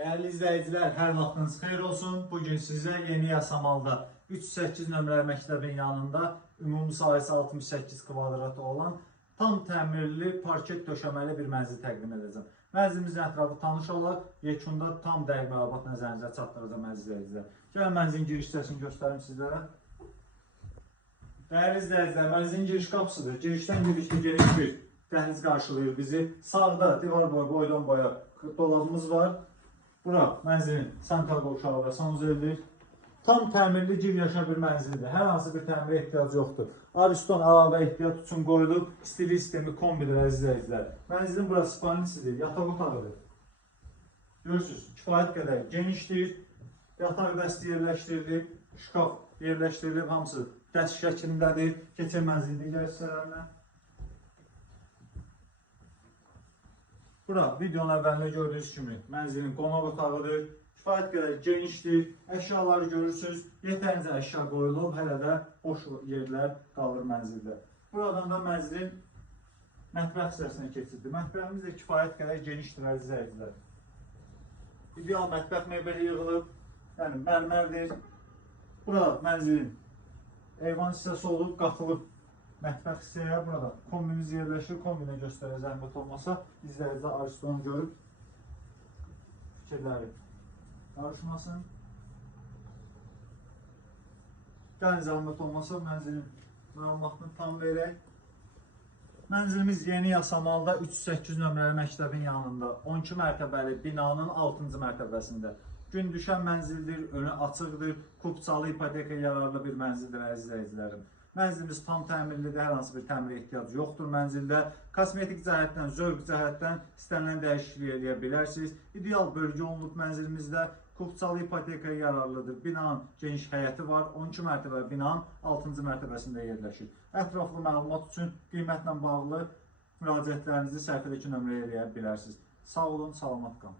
Değerli izleyiciler, her vaxtınız xeyir olsun. Bugün sizə Yeni Yasamalda 308 nömrəli məktəbin yanında ümumi sahəsi 68 kvadratı olan tam təmirli parket döşəməli bir mənzil təqdim edəcəm. Mənzilimizin ətrafı tanış olaq, yekunda tam dəqiq məlumat nəzərinizə çatdıracağım əziz izləyicilər. Gəlin mənzilin giriş hissəsini göstərim sizlərə. Değerli izləyicilər, mənzilin giriş qapısıdır. Girişdən girişli geniş bir dəhliz qarşılayır bizi. Sağda divar boyu, boydan boya dolabımız var. Bura mənzilin sanitar qovşağı və sanuzeldir. Tam təmirli cib yaşa bir mənzildir. Hər hansı bir təmirə ehtiyac yoxdur. Ariston əlavə ehtiyat üçün qoyulub. Stili sistemi kombidir əziz izləyicilər. Mənzilin burası spalnisidir, yataq otağıdır. Görürsünüz, kifayət qədər genişdir. Yataq dəsti yerləşdirilib, şkaf yerləşdirilib, hamısı dəst şəklindədir. Keçir mənzilin digər hissələrinə. Bura videonun əvvəlində gördüyünüz kimi mənzilin qonaq otağıdır. Kifayət qədər genişdir. Əşyaları görürsünüz. Yetərincə əşya qoyulub. Hələ də boş yerlər qalır mənzildə. Buradan da mənzilin mətbəx hissəsinə keçirdi. Mətbəximiz də kifayət qədər genişdir əziz izləyicilər. İdeal mətbəx mebeli yığılıb. Yəni mərmərdir. Burada mənzilin eyvan hissəsi olub, qatılıb mətbəx hissəyə. Burada kombimiz yerləşir. Kombinə göstərə zəhmət olmasa izləyicilər Ariston görüb fikirləri qarışmasın. Gəlin zəhmət olmasa mənzilin məlumatını tam verək. Mənzilimiz Yeni Yasamalda 308 nömrəli məktəbin yanında 12 mərtəbəli binanın 6-cı mərtəbəsində. Gün düşən mənzildir, önü açıqdır, kupçalı ipoteka yararlı bir mənzildir əziz izləyicilərim. Mənzilimiz tam təmirlidir, hər hansı bir təmirə ehtiyac yoxdur mənzildə. Kosmetik cəhətdən, zövq cəhətdən istənilən dəyişiklik edə bilərsiniz. İdeal bölgə olunub mənzilimizdə. Kupçalı ipoteka yararlıdır. Binanın geniş həyəti var. 12 mərtəbəli binanın 6-cı mərtəbəsində yerləşir. Ətraflı məlumat üçün qiymətlə bağlı müraciətlərinizi səhifədəki nömrəyə eləyə bilərsiniz. Sağ olun, salamat qalın.